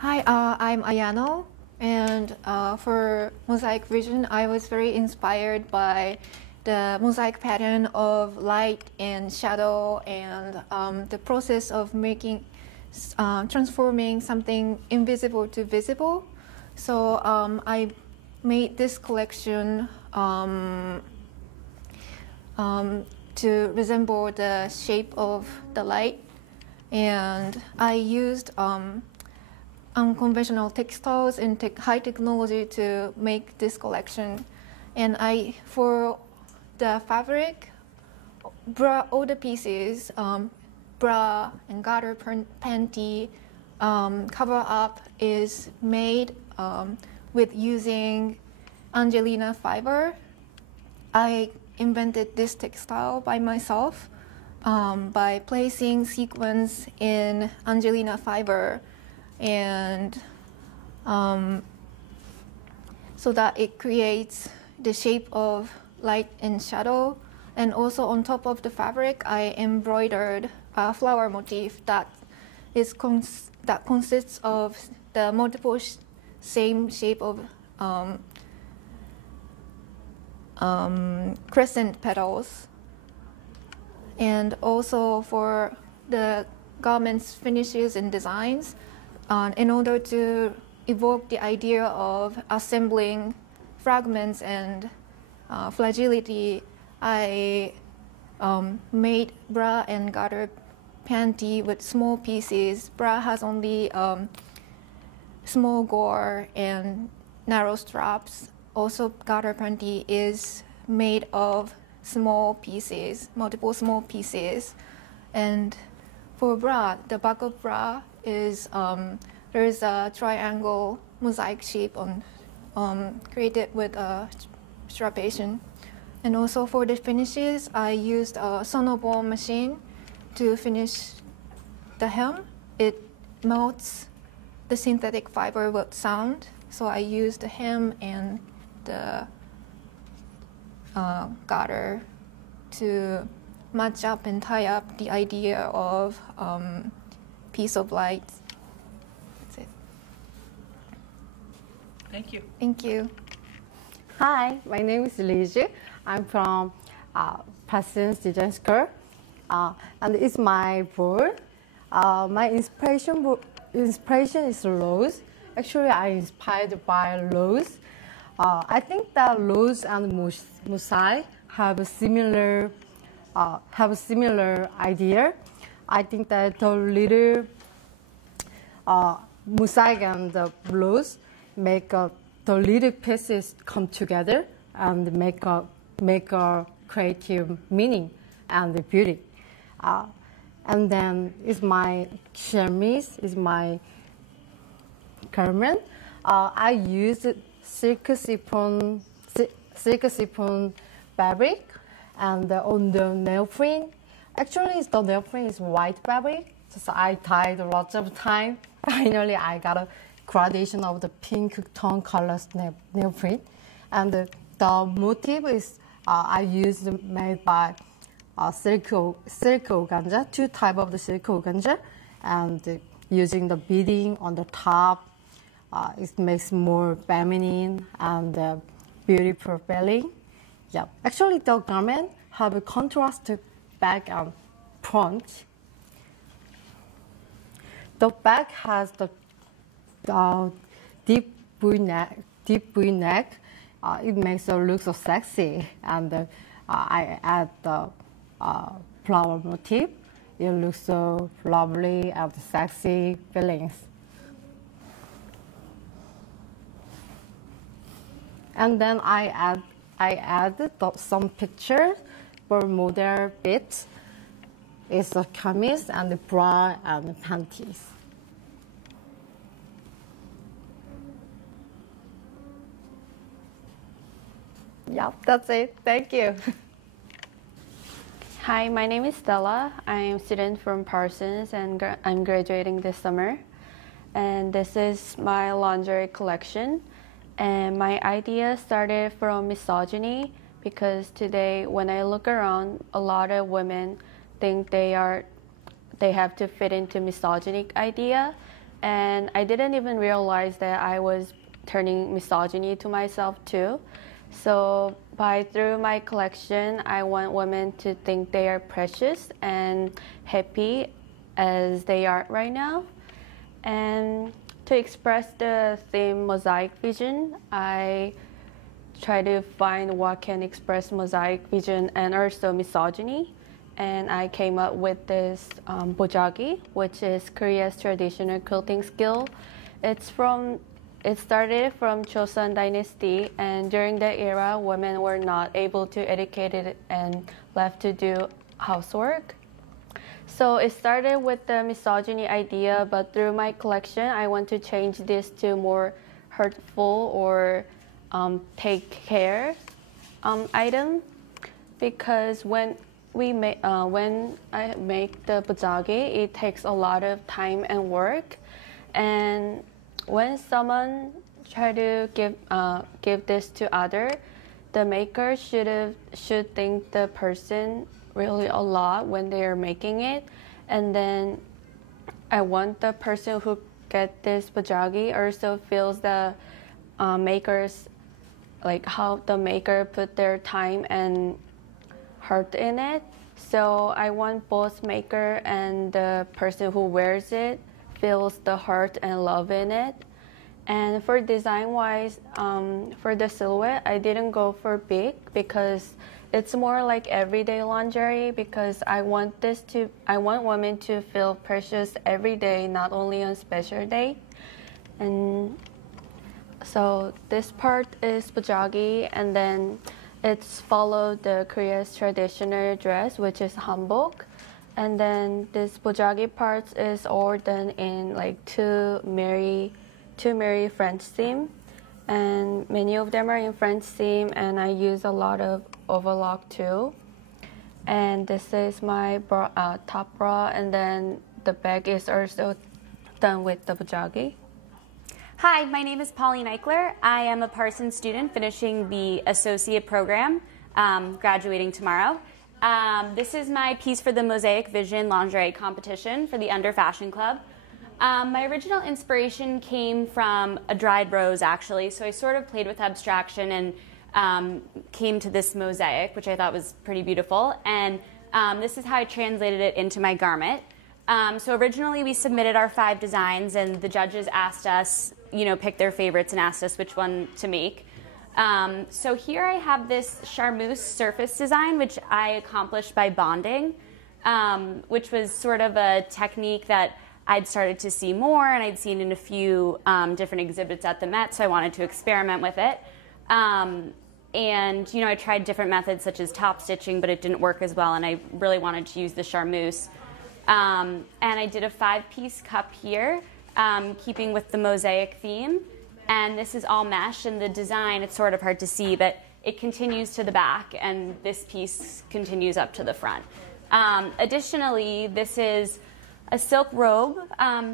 Hi, I'm Ayano, and for mosaic vision, I was very inspired by the mosaic pattern of light and shadow and the process of transforming something invisible to visible. So I made this collection to resemble the shape of the light, and I used unconventional textiles and high technology to make this collection. And for the fabric, all the pieces, bra and garter panty, cover up is made with using Angelina fiber. I invented this textile by myself by placing sequins in Angelina fiber, and so that it creates the shape of light and shadow. And also on top of the fabric, I embroidered a flower motif that consists of the multiple same shape of crescent petals. And also for the garments finishes and designs, in order to evoke the idea of assembling fragments and fragility, I made bra and garter panty with small pieces. Bra has only small gore and narrow straps. Also, garter panty is made of small pieces, multiple small pieces. And for bra, the back of bra is there is a triangle mosaic shape created with a strapation. And also for the finishes, I used a sonobone machine to finish the hem. It melts the synthetic fiber with sound. So I used the hem and the garter to match up and tie up the idea of piece of light. That's it. Thank you. Thank you. Hi, my name is Riju. I'm from Parsons Design School, and it's my board. My inspiration is rose. Actually, I inspired by rose. I think that rose and mosaic have a similar idea. I think that the little mosaic and the rose make the little pieces come together and make a creative meaning and beauty. And then is my chemise, is my garment. I used silk chiffon fabric, and on the neoprene. Actually, the neoprene is white fabric. So I tied lots of time. Finally, I got a gradation of the pink tone colors neoprene, and the motif is I used made by silk organza, two type of the silk organza, and using the beading on the top, it makes more feminine and beautiful feeling. Yeah, actually the garment have a contrast back and front. The back has the deep V neck. It makes it look so sexy, and I add the flower motif. It looks so lovely and sexy feelings. And then I added some pictures for model bits. It's the kameez and the bra and the panties. Yep, that's it. Thank you. Hi, my name is Stella. I'm a student from Parsons and I'm graduating this summer. And this is my lingerie collection. And my idea started from misogyny because today when I look around, a lot of women think they have to fit into misogynic idea, and I didn't even realize that I was turning misogyny to myself too. So through my collection, I want women to think they are precious and happy as they are right now. And to express the theme mosaic vision, I try to find what can express mosaic vision and also misogyny. And I came up with this bojagi, which is Korea's traditional quilting skill. It started from Joseon Dynasty, and during that era, women were not able to educate it and left to do housework. So it started with the misogyny idea, but through my collection, I want to change this to more hurtful or take care item, because when I make the bojagi, it takes a lot of time and work, and when someone try to give this to other, the maker should thank the person really a lot when they are making it, and then I want the person who get this bojagi also feels the makers, like how the maker put their time and heart in it. So I want both maker and the person who wears it feels the heart and love in it. And for design wise, for the silhouette, I didn't go for big because it's more like everyday lingerie, because I want women to feel precious every day, not only on special day. And so this part is bojagi, and then it's followed the Korea's traditional dress, which is hanbok. And then this bojagi part is all done in like two merry French theme. And many of them are in French theme, and I use a lot of overlock too. And this is my top bra, and then the bag is also done with the bojagi. Hi, my name is Pauline Eichler. I am a Parsons student finishing the associate program, graduating tomorrow. This is my piece for the Mosaic Vision lingerie competition for the UnderFashion Club. My original inspiration came from a dried rose, actually, so I sort of played with abstraction and came to this mosaic, which I thought was pretty beautiful, and this is how I translated it into my garment. So originally we submitted our 5 designs, and the judges asked us, pick their favorites and asked us which one to make. So here I have this charmeuse surface design, which I accomplished by bonding, which was sort of a technique that I'd started to see more, and I'd seen in a few different exhibits at the Met, so I wanted to experiment with it. And I tried different methods such as top stitching, but it didn't work as well, and I really wanted to use the charmeuse. And I did a 5-piece cup here, keeping with the mosaic theme. And this is all mesh, and the design, it's sort of hard to see, but it continues to the back, and this piece continues up to the front. Additionally, this is a silk robe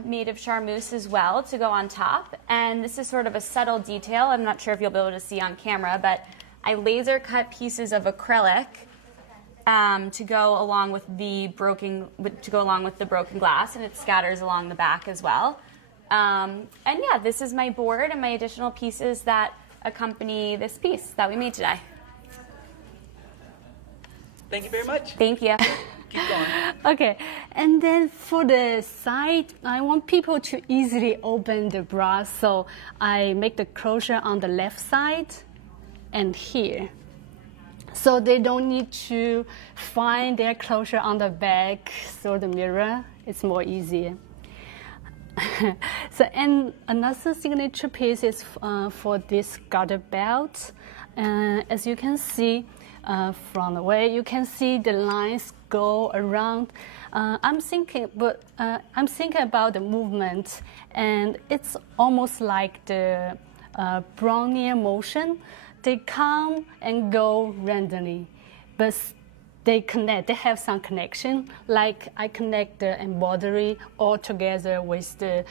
made of charmeuse as well to go on top. And this is sort of a subtle detail. I'm not sure if you'll be able to see on camera, but I laser cut pieces of acrylic to go along with the broken glass, and it scatters along the back as well. And yeah, this is my board and my additional pieces that accompany this piece that we made today. Thank you very much. Thank you. Keep going. Okay, and then for the side, I want people to easily open the bra, so I make the closure on the left side and here. So they don't need to find their closure on the back through the mirror. It's more easy. So, and another signature piece is for this garter belt. As you can see from the way, you can see the lines go around. I'm thinking about the movement, and it's almost like the Brownian motion. They come and go randomly, but they connect. They have some connection. Like I connect the embroidery all together with the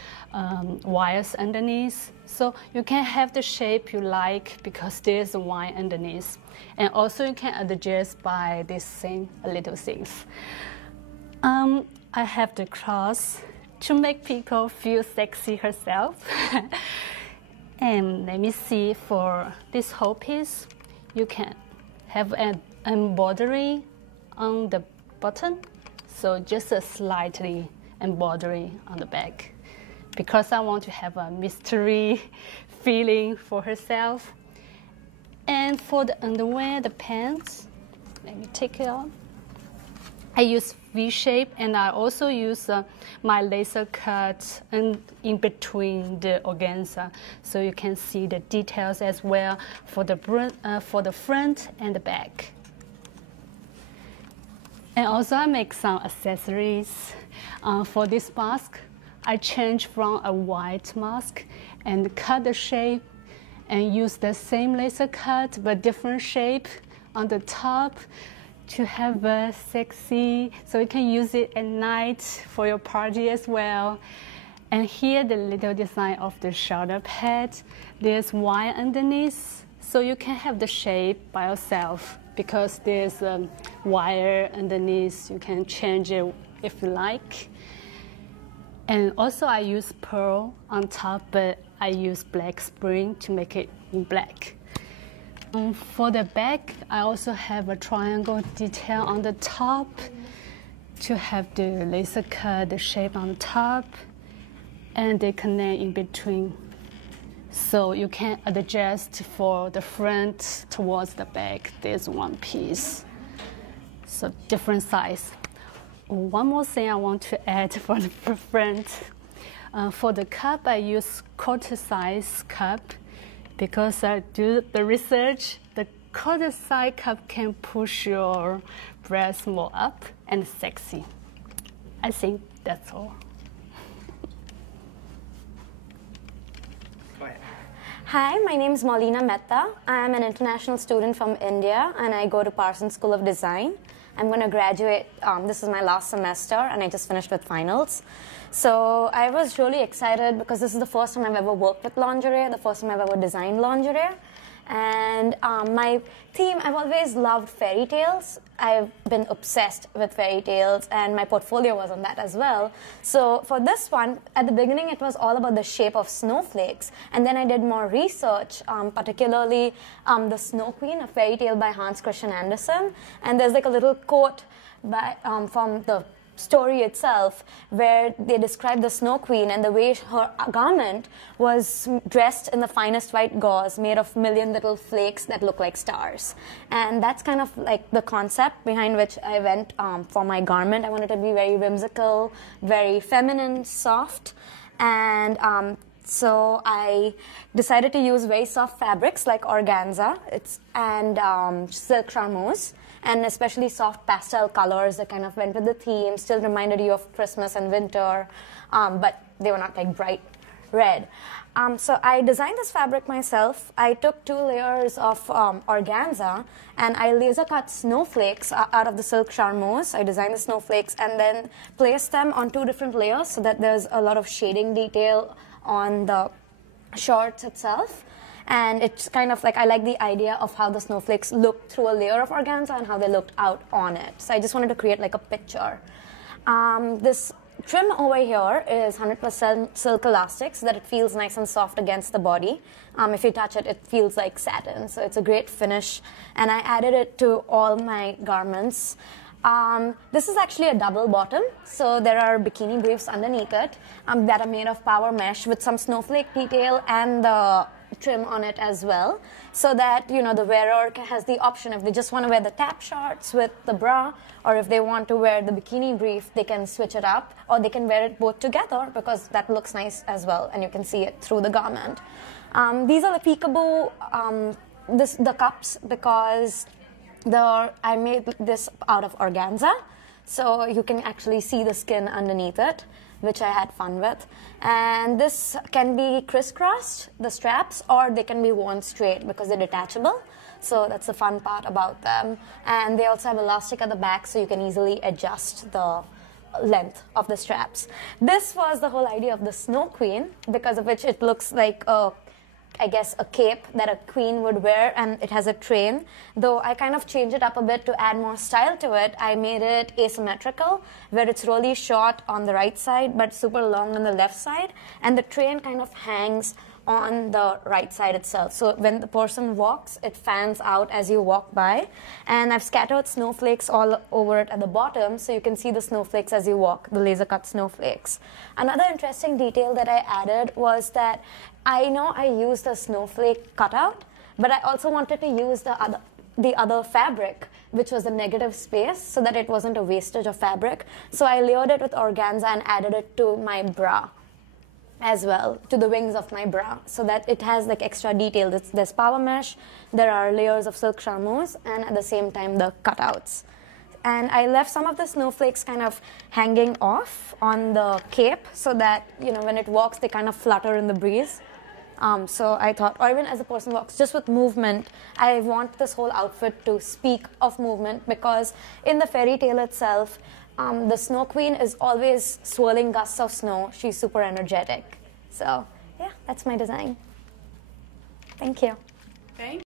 wires underneath. So you can have the shape you like because there's a wire underneath. And also you can adjust by this thing, little things. I have the cross to make people feel sexy herself. And let me see, for this whole piece, you can have an embroidery on the button. So just a slightly embroidery on the back, because I want to have a mystery feeling for herself. And for the underwear, the pants, let me take it off. I use V-shape, and I also use my laser cut in between the organza, so you can see the details as well for the front and the back. And also I make some accessories. For this mask, I changed from a white mask and cut the shape and use the same laser cut but different shape on the top to have a sexy, so you can use it at night for your party as well. And here the little design of the shoulder pad, there's wire underneath, so you can have the shape by yourself because there's a wire underneath. You can change it if you like. And also I use pearl on top, but I use black spring to make it black. For the back, I also have a triangle detail on the top to have the laser cut, the shape on top, and they connect in between. So you can adjust for the front towards the back. There's one piece. So different size. One more thing I want to add for the front. For the cup, I use quarter size cup. Because I do the research, the quarter size cup can push your breast more up and sexy. I think that's all. Go ahead. Hi, my name is Molinaa Mehta. I am an international student from India, and I go to Parsons School of Design. I'm going to graduate. This is my last semester, and I just finished with finals. So I was really excited because this is the first time I've ever worked with lingerie, the first time I've ever designed lingerie. And my theme, I've always loved fairy tales. I've been obsessed with fairy tales, and my portfolio was on that as well. So for this one, at the beginning, it was all about the shape of snowflakes. And then I did more research, particularly The Snow Queen, a fairy tale by Hans Christian Andersen. And there's like a little quote by, from the story itself where they describe the Snow Queen and the way her garment was dressed in the finest white gauze made of million little flakes that look like stars. And that's kind of like the concept behind which I went for my garment. I wanted to be very whimsical, very feminine, soft, and so I decided to use very soft fabrics like organza and silk charmeuse, and especially soft pastel colors that kind of went with the theme, still reminded you of Christmas and winter, but they were not like bright red. So I designed this fabric myself. I took 2 layers of organza, and I laser cut snowflakes out of the silk charmeuse. I designed the snowflakes and then placed them on 2 different layers so that there's a lot of shading detail on the shorts itself. And it's kind of like, I like the idea of how the snowflakes look through a layer of organza and how they looked out on it. So I just wanted to create like a picture. This trim over here is 100% silk elastic so that it feels nice and soft against the body. If you touch it, it feels like satin. So it's a great finish. And I added it to all my garments. This is actually a double bottom, so there are bikini briefs underneath it that are made of power mesh with some snowflake detail and the trim on it as well, so that the wearer has the option if they just want to wear the tap shorts with the bra, or if they want to wear the bikini brief, they can switch it up, or they can wear it both together because that looks nice as well, and you can see it through the garment. These are the peekaboo the cups because I made this out of organza, so you can actually see the skin underneath it, which I had fun with. And this can be crisscrossed, the straps, or they can be worn straight because they're detachable. So that's the fun part about them. And they also have elastic at the back, so you can easily adjust the length of the straps. This was the whole idea of the Snow Queen, because of which it looks like a I guess, a cape that a queen would wear, and it has a train. Though I kind of changed it up a bit to add more style to it. I made it asymmetrical, where it's really short on the right side, but super long on the left side. And the train kind of hangs on the right side itself. So when the person walks, it fans out as you walk by. And I've scattered snowflakes all over it at the bottom, so you can see the snowflakes as you walk, the laser cut snowflakes. Another interesting detail that I added was that I know I used a snowflake cutout, but I also wanted to use the other fabric, which was the negative space, so that it wasn't a wastage of fabric. So I layered it with organza and added it to my bra as well, to the wings of my bra, so that it has like extra detail. There's power mesh, there are layers of silk charmeuse, and at the same time the cutouts. And I left some of the snowflakes kind of hanging off on the cape, so that, you know, when it walks, they kind of flutter in the breeze. So I thought, or even as the person walks, just with movement, I want this whole outfit to speak of movement, because in the fairy tale itself, the Snow Queen is always swirling gusts of snow. She's super energetic. So yeah, that's my design. Thank you. Thank